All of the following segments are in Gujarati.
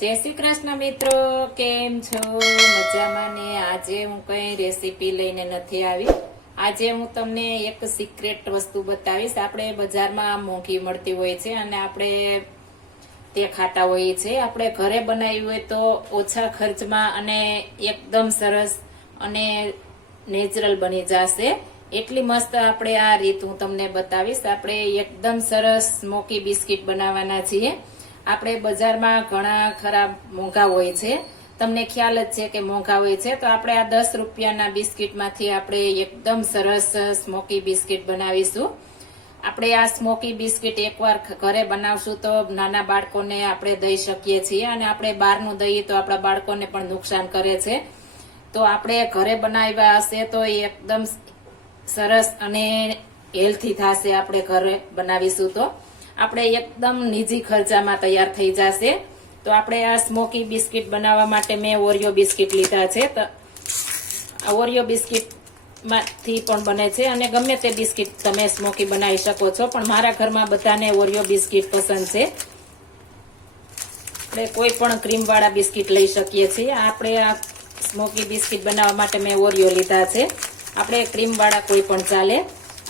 जय श्री कृष्ण मित्रों, केम छो? मजामां ने આજે હું કઈ રેસીપી લઈને નથી આવી। આજે હું તમને એક સિક્રેટ વસ્તુ બતાવીશ। આપણે બજારમાં મોંઘી મળતી હોય છે અને આપણે તે ખાતા હોઈએ છે। આપણે ઘરે બનાવી હોય તો ઓછા ખર્ચમાં અને એકદમ સરસ અને નેચરલ બની જશે। એટલી મસ્ત આપણે આ રીત હું તમને બતાવીશ। આપણે એકદમ સરસ સ્મોકી બિસ્કિટ બનાવવાના છીએ। આપણે બજારમાં ઘણા ખરા મોંઘા હોય છે, તમને ખ્યાલ જ છે કે મોંઘા હોય છે। તો આપણે આ 10 રૂપિયાના બિસ્કિટમાંથી આપણે એકદમ સરસ સ્મોકી બિસ્કિટ બનાવીશું। આપણે આ સ્મોકી બિસ્કિટ એકવાર ઘરે બનાવશું તો નાના બાળકોને આપણે દઈ શકીએ છીએ અને આપણે બહારનું દઈએ તો આપણા બાળકોને પણ નુકસાન કરે છે। તો આપણે ઘરે બનાવ્યા હશે તો એકદમ સરસ અને હેલ્થી થશે। આપણે ઘરે બનાવીશું તો આપણે એકદમ નિજી ખર્ચામાં તૈયાર થઈ જશે। તો આપણે આ સ્મોકી બિસ્કિટ બનાવવા માટે મેં ઓરિયો બિસ્કિટ લીધા છે। તો આ ઓરિયો બિસ્કિટ માંથી પણ બને છે અને ગમે તે બિસ્કિટ તમે સ્મોકી બનાવી શકો છો, પણ મારા ઘરમાં બધાને ઓરિયો બિસ્કિટ પસંદ છે। આપણે કોઈ પણ ક્રીમ વાળા બિસ્કિટ લઈ શકીએ છીએ। આપણે આ સ્મોકી બિસ્કિટ બનાવવા માટે મેં ઓરિયો લીધા છે। આપણે ક્રીમ વાળા કોઈ પણ ચાલે।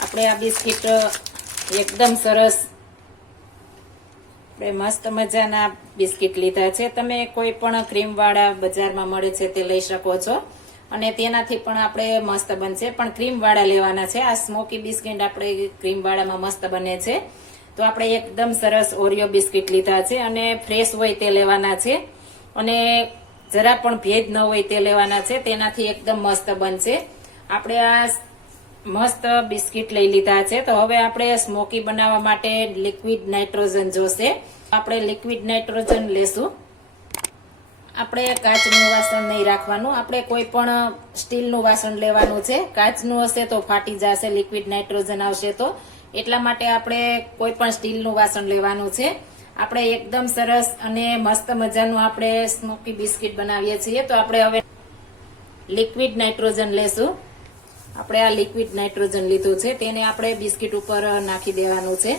આપણે આ બિસ્કિટ એકદમ સરસ મસ્ત મજાના બિસ્કિટ લીધા છે। તમે કોઈ પણ ક્રીમ વાળા બજારમાં મળે છે તે લઈ શકો છો અને તેનાથી પણ આપણે મસ્ત બનશે, પણ ક્રીમ વાળા લેવાના છે। આ સ્મોકી બિસ્કિટ આપણે ક્રીમ વાળામાં મસ્ત બને છે। તો આપણે એકદમ સરસ ઓરિયો બિસ્કિટ લીધા છે અને ફ્રેશ હોય તે લેવાના છે અને જરા પણ ભેજ ન હોય તે લેવાના છે, તેનાથી એકદમ મસ્ત બનશે। આપણે આ મસ્ત બિસ્કિટ લઈ લીધા છે। તો હવે આપણે સ્મોકી બનાવવા માટે લિક્વિડ નાઇટ્રોજન જોશે। આપણે લિક્વિડ નાઇટ્રોજન લેશું। આપણે કાચનું વાસણ નહીં રાખવાનું, આપણે કોઈ પણ સ્ટીલનું વાસણ લેવાનું છે। કાચનું હશે તો ફાટી જશે, લિક્વિડ નાઇટ્રોજન આવશે તો, એટલા માટે આપણે કોઈ પણ સ્ટીલનું વાસણ લેવાનું છે। આપણે એકદમ સરસ અને મસ્ત મજાનું આપણે સ્મોકી બિસ્કિટ બનાવીએ છીએ। તો આપણે હવે લિક્વિડ નાઇટ્રોજન લેશું। આપણે આ લિક્વિડ નાઇટ્રોજન લીધું છે, તેને આપણે બિસ્કિટ ઉપર નાખી દેવાનું છે।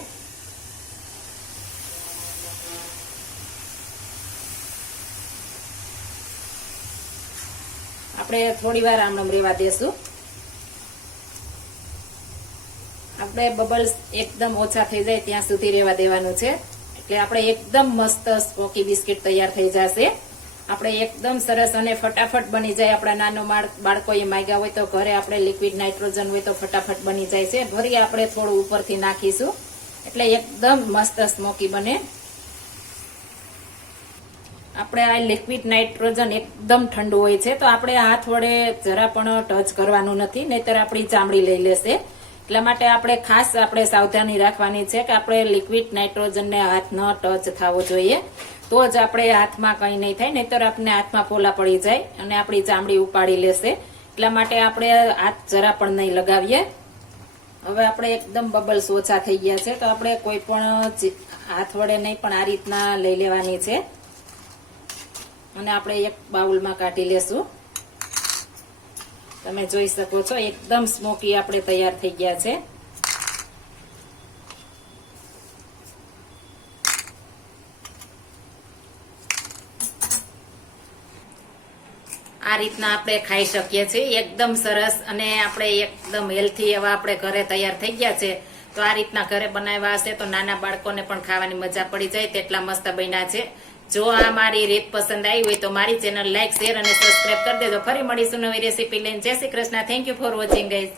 આપણે થોડી વાર આમ રહેવા દેશું। આપણે બબલ્સ એકદમ ઓછા થઈ જાય ત્યાં સુધી રહેવા દેવાનું છે, એટલે આપણે એકદમ મસ્ત સ્મોકી બિસ્કિટ તૈયાર થઈ જશે। આપણે એકદમ સરસ અને ફટાફટ બની જાય। આપણા નાનો બાળકોએ માંગ્યા હોય તો ઘરે આપણે લિક્વિડ નાઇટ્રોજન હોય તો ફટાફટ બની જાય છે। ફરી આપણે થોડું ઉપરથી નાખીશું એટલે એકદમ મસ્ત સ્મોકી બને। આપણે આ લિક્વિડ નાઇટ્રોજન એકદમ ઠંડુ હોય છે, તો આપણે હાથ વડે જરા પણ ટચ કરવાનું નથી, નહીતર આપણી ચામડી લઈ લેશે। એટલા માટે આપણે ખાસ આપણે સાવધાની રાખવાની છે કે આપણે લિક્વિડ નાઇટ્રોજનને હાથ ન ટચ થવો જોઈએ, તો જ આપણે હાથમાં કંઈ નહીં થાય, નહીતર આપણે હાથમાં ફોલા પડી જાય અને આપણી ચામડી ઉપાડી લેશે। એટલા માટે આપણે હાથ જરા પણ નહીં લગાવીએ। હવે આપણે એકદમ બબલ્સ ઓછા થઈ ગયા છે, તો આપણે કોઈ પણ હાથ વડે નહીં પણ આ રીતના લઈ લેવાની છે અને આપણે એક બાઉલમાં કાઢી લેશું। તમે જોઈ શકો છો એકદમ સ્મોકી આપણે તૈયાર થઈ ગયા છે। આ રીતના આપણે ખાઈ શકીએ છીએ, એકદમ સરસ અને આપણે એકદમ હેલ્થી એવા આપણે ઘરે તૈયાર થઈ ગયા છે। તો આ રીતના ઘરે બનાવ્યા હશે તો નાના બાળકોને પણ ખાવાની મજા પડી જાય તેટલા મસ્ત બન્યા છે। જો આ મારી રીત પસંદ આવી હોય તો મારી ચેનલ લાઈક, શેર અને સબસ્ક્રાઇબ કરી દેજો। ફરી મળીશું નવી રેસીપી લઈને। જય Shri Krishna. Thank you for watching guys.